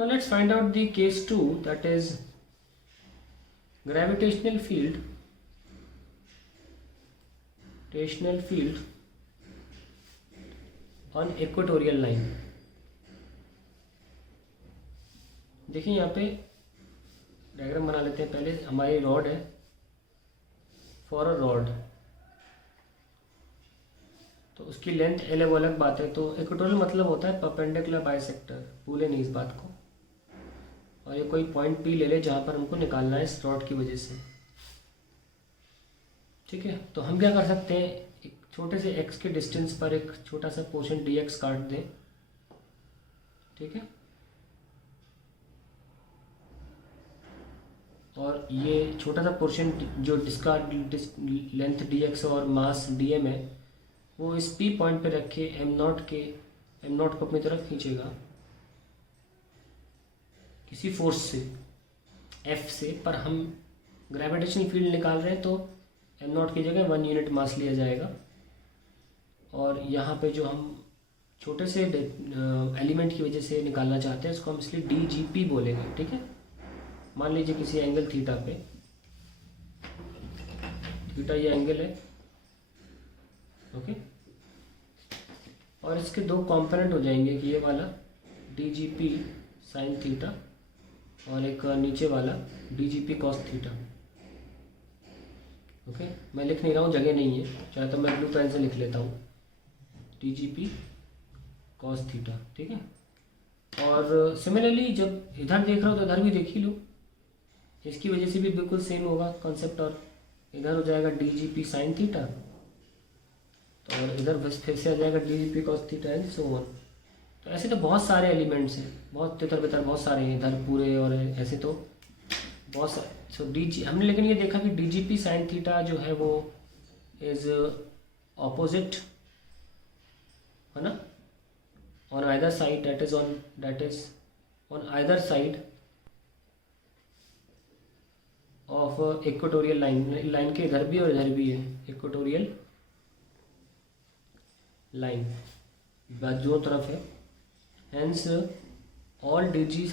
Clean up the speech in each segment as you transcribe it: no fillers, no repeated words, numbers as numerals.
Now let's find out the case 2, that is gravitational field on equatorial line. देखिए यहाँ पे diagram बना लेते हैं। पहले हमारी रॉड है, फॉर अ रॉड, तो उसकी लेंथ L है, वो अलग बात है। तो इक्वेटोरियल मतलब होता है परपेंडिकुलर बाइसेक्टर, भूले नहीं इस बात को। और ये कोई पॉइंट P ले ले जहाँ पर हमको निकालना है इस रॉड की वजह से, ठीक है। तो हम क्या कर सकते हैं, एक छोटे से x के डिस्टेंस पर एक छोटा सा पोर्शन dx काट दें, ठीक है। और ये छोटा सा पोर्शन जो जिसका लेंथ dx और मास dm है, वो इस P पॉइंट पे रखे m नॉट को अपनी तरफ खींचेगा किसी फोर्स से, F से। पर हम ग्रेविटेशनल फील्ड निकाल रहे हैं तो m नॉट की जगह 1 यूनिट मास लिया जाएगा। और यहाँ पे जो हम छोटे से एलिमेंट की वजह से निकालना चाहते हैं, इसको हम इसलिए DGP बोलेंगे, ठीक है। मान लीजिए किसी एंगल थीटा पे, थीटा ये एंगल है, ओके। और इसके दो कंपोनेंट हो जाएंगे कि ये वाला DGP साइन थीटा और एक नीचे वाला DGP कॉस थीटा, ओके। मैं लिख नहीं रहा हूँ, जगह नहीं है, चाहे तो मैं ब्लू पेन से लिख लेता हूँ, DGP कॉस थीटा, ठीक है। और सिमिलरली जब इधर देख रहा हो तो इधर भी देख ही लो, इसकी वजह से भी बिल्कुल सेम होगा कॉन्सेप्ट। और इधर हो जाएगा DGP साइन थीटा, तो और इधर बस फिर से आ जाएगा DGP cos theta and so on. तो ऐसे तो बहुत सारे एलिमेंट्स हैं, बहुत तितर बितर बहुत सारे हैं इधर पूरे, और ऐसे तो बहुत सारे। सो हमने लेकिन ये देखा कि DGP साइन थीटा जो है वो इज ऑपोजिट, है ना, on either side, that is on either side of equatorial line के इधर भी और इधर भी है इक्वेटोरियल लाइन, बाजुओं तरफ है। Hence all DGP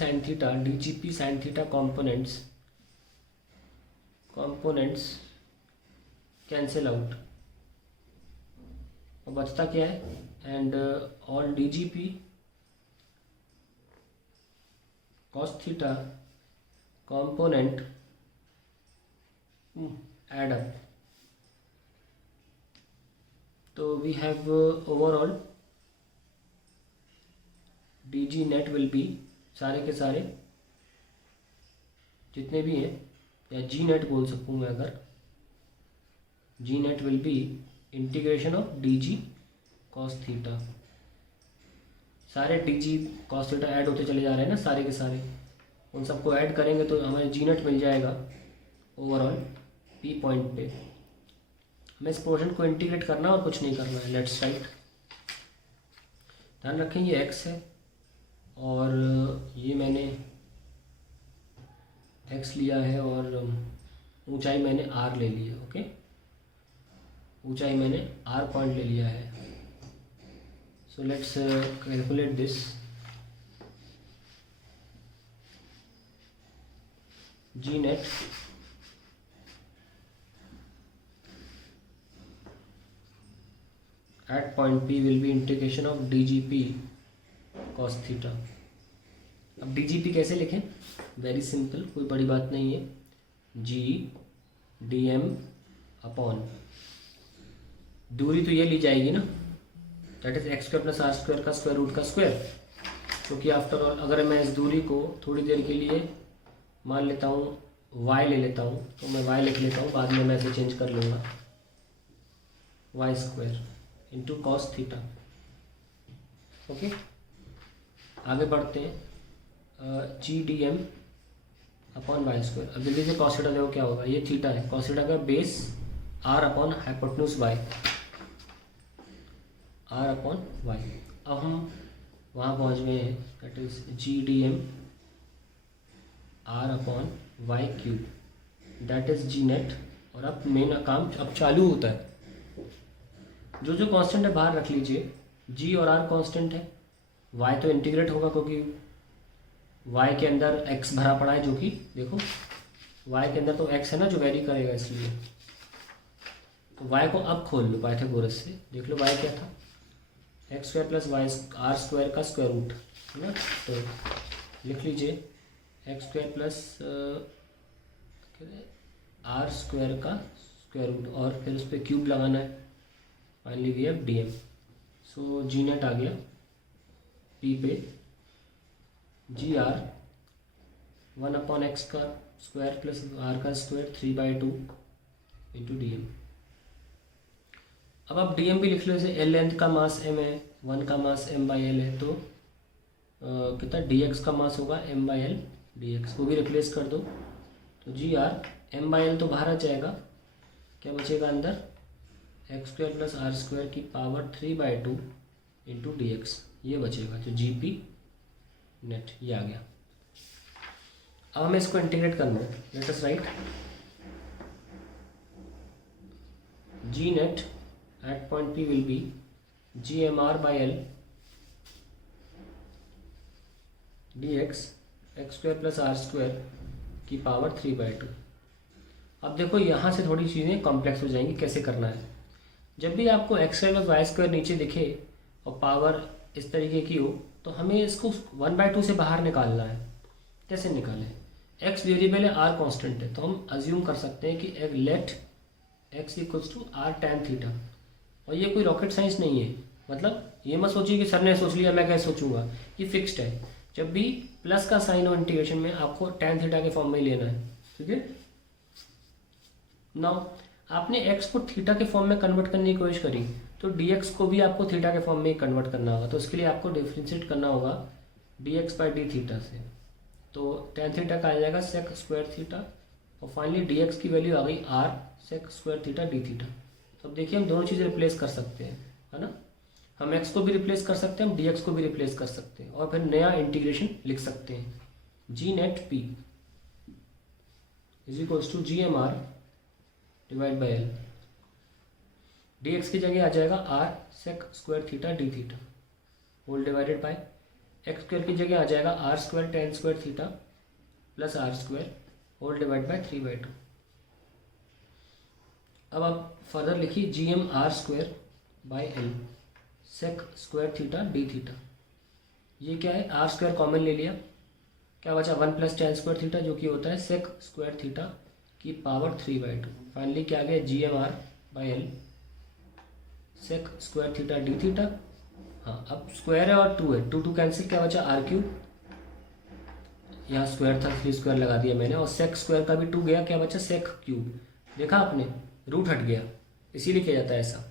sine theta components cancel out, और बचता क्या है, and all DGP cos theta component add up. तो we have overall DG net will be, सारे के सारे जितने भी हैं, या G net बोल सकूँ मैं अगर, G net will be integration of DG cos theta. सारे DG cos थीटा ऐड होते चले जा रहे हैं ना, सारे के सारे, उन सबको ऐड करेंगे तो हमें G net मिल जाएगा ओवरऑल P पॉइंट पे। हमें इस पोर्शन को इंटीग्रेट करना और कुछ नहीं करना है। लेट्स राइट, ध्यान रखें ये x है और ये मैंने x लिया है और ऊंचाई मैंने r ले ली है, ओके। ऊंचाई मैंने r पॉइंट ले लिया है। So let's calculate this. G net at point P will be integration of DGP cos theta. अब DGP कैसे लिखें, वेरी सिंपल, कोई बड़ी बात नहीं है। G dm अपॉन, दूरी तो ये ली जाएगी ना, that is x square plus R square का स्क्वायर रूट का स्क्वायर, क्योंकि आफ्टर ऑल अगर मैं इस दूरी को थोड़ी देर के लिए मान लेता हूँ y ले लेता हूँ, तो मैं y लिख लेता हूँ, बाद में मैं इसे चेंज कर लूँगा, y square into cos theta, okay. आगे बढ़ते हैं, G dm upon Y square. अब जल्दी से कॉस थीटा देखो क्या होगा, ये थीटा है, कॉस थीटा का base r upon hypotenuse y, r upon y। अब हम वहाँ पहुँच गए हैं, that is G dm r upon Y cube, that is G net। और अब मेन काम अब चालू होता है। जो जो कांस्टेंट है बाहर रख लीजिए, G और R कांस्टेंट है, Y तो इंटीग्रेट होगा क्योंकि वाई के अंदर एक्स भरा पड़ा है, जो कि देखो वाई के अंदर तो एक्स है ना जो वेरी करेगा, इसलिए तो वाई को अब खोल लो पाइथागोरस से, देख लो वाई क्या था, X square plus Y R square का स्क्वायर रूट है ना। तो लिख लीजिए X square plus R square का स्क्वायर रूट, और फिर उस पर क्यूब लगाना है, finally we have D M. So G net आ गया पी पे जी आर 1/x का स्क्वायर प्लस आर का स्क्वायर 3/2 इंटू डी एम। अब आप डी एम भी लिख लो, जैसे एल लेंथ का मास m है, 1 का मास m/l है, तो कितना dx का मास होगा m/l dx, को भी रिप्लेस कर दो। तो जी आर m/l तो बाहर आ जाएगा, क्या बचेगा अंदर, X square plus R square की पावर 3/2 इंटू डी एक्स, ये बचेगा। तो जी पी नेट ये आ गया। अब हमें इसको इंटीग्रेट करना है, let us write G net at point P will be G M R by L D X square plus R square की पावर 3/2। अब देखो यहाँ से थोड़ी चीज़ें कॉम्प्लेक्स हो जाएंगी, कैसे करना है। जब भी आपको X square plus Y square नीचे दिखे और पावर इस तरीके की हो, तो हमें इसको 1/2 से बाहर निकालना है। कैसे निकालें, एक्स वेरिएबल है, आर कांस्टेंट है, तो हम अज्यूम कर सकते हैं कि let X equals to R tan theta. और ये कोई रॉकेट साइंस नहीं है, मतलब ये मत सोचिए कि सर ने सोच लिया मैं क्या सोचूंगा, ये फिक्स्ड है। जब भी प्लस का साइन हो इंटीग्रेशन में, आपको टैन थीटा के फॉर्म में ही लेना है, ठीक है। नाउ आपने एक्स को थीटा के फॉर्म में कन्वर्ट करने की कोशिश करी, तो डी एक्स को भी आपको थीटा के फॉर्म में ही कन्वर्ट करना होगा। तो उसके लिए आपको डिफ्रेंशिएट करना होगा D X by D theta से। तो टैन थीटा का आ जाएगा सेक स्क्वायर थीटा, और फाइनली डी एक्स की वैल्यू आ गई R sec square theta D theta. तो अब देखिए हम दोनों चीज़ें रिप्लेस कर सकते हैं, है ना। हम एक्स को भी रिप्लेस कर सकते हैं, हम डी एक्स को भी रिप्लेस कर सकते हैं, और फिर नया इंटीग्रेशन लिख सकते हैं। G net P is equals to G M R divide by L, D X की जगह आ जाएगा R sec square theta D theta whole divided by X square की जगह आ जाएगा R square tan square theta plus R square whole divide by 3/2। अब आप फर्दर लिखिए G M R square by L sec square theta D theta. ये क्या है, आर स्क्वायर कॉमन ले लिया, क्या बचा 1 प्लस टेन स्क्वायर थीटा, जो कि होता है सेक स्क्वायर थीटा की पावर 3/2। फाइनली क्या आ गया, G M R by L sec square theta D theta. हाँ, अब स्क्वायर है और 2 है, 2 कैंसिल, क्या बचा आर क्यूब, यहाँ स्क्वायर था इसलिए स्क्वायर लगा दिया मैंने, और सेक स्क्वायर का भी 2 गया, क्या बचा सेक क्यूब। देखा आपने, रूट हट गया, इसीलिए किया जाता है ऐसा।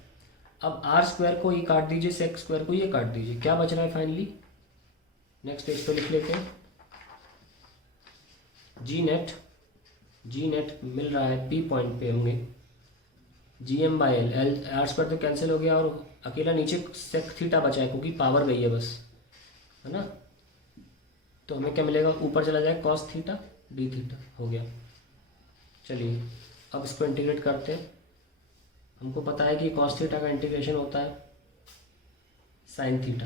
अब आर स्क्वायर को ये काट दीजिए, सेक स्क्वायर को ये काट दीजिए, क्या बच रहा है फाइनली, नेक्स्ट पेज पे लिख लेते हैं। जी नेट मिल रहा है पी पॉइंट पे होंगे G M by L, L R square तो कैंसिल हो गया, और अकेला नीचे सेक थीटा बचा है क्योंकि पावर गई है बस, है ना। तो हमें क्या मिलेगा, ऊपर चला जाए कॉस थीटा डी थीटा हो गया। चलिए अब इसको इंटीग्रेट करते हैं। हमको पता है कि कॉस थीटा का इंटीग्रेशन होता है साइन थीटा,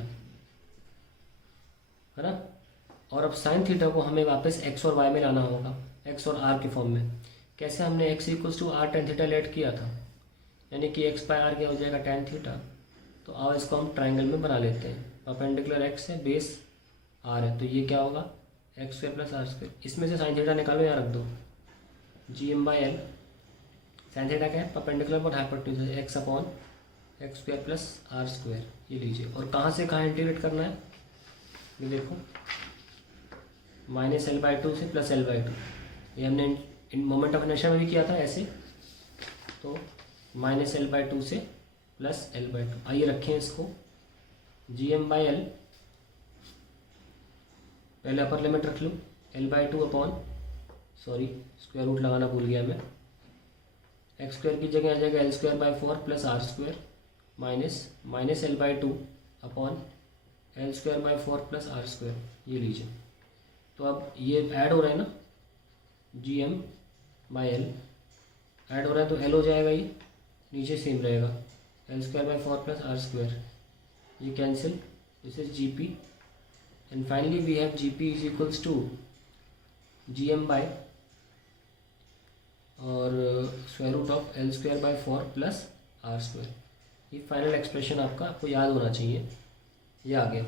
है ना। और अब साइन थीटा को हमें वापस एक्स और वाई में लाना होगा, एक्स और आर के फॉर्म में। कैसे, हमने X equals to R tan theta let किया था, यानी कि एक्स बाई आर क्या हो जाएगा टेन थीटा। तो आओ इसको हम ट्राइंगल में बना लेते हैं, परपेंडिकुलर एक्स है, बेस आर है, तो ये क्या होगा X square plus R square. इसमें से साइन थीटा निकालो, यहाँ रख दो, G M by L sine theta क्या है, परपेंडिकुलर पर हाइपोटेन्यूज है, X upon X square plus R square, ये लीजिए। और कहाँ से कहाँ इंटीग्रेट करना है, ये देखो -L/2 से +L/2, ये हमने इन मोमेंट ऑफ इनर्शिया में भी किया था ऐसे। तो -L/2 से +L/2, आइए रखें इसको, जी एम बाई एल पहले अपर लिमिट रख लो, L/2 upon, sorry square root लगाना भूल गया मैं, एक्स स्क्वायर की जगह आ जाएगा L²/4 plus R square minus L/2 upon L²/4 plus R square, ये लीजिए। तो अब ये ऐड हो रहा है ना, G M by L add हो रहा है, तो एल हो जाएगा, ये नीचे सेम रहेगा, L²/4 प्लस आर स्क्वायर, ये cancel, this is G P and finally we have G P is equals to G M by और square root of L square by 4 plus R square. ये final expression आपको याद होना चाहिए। ये आ गया।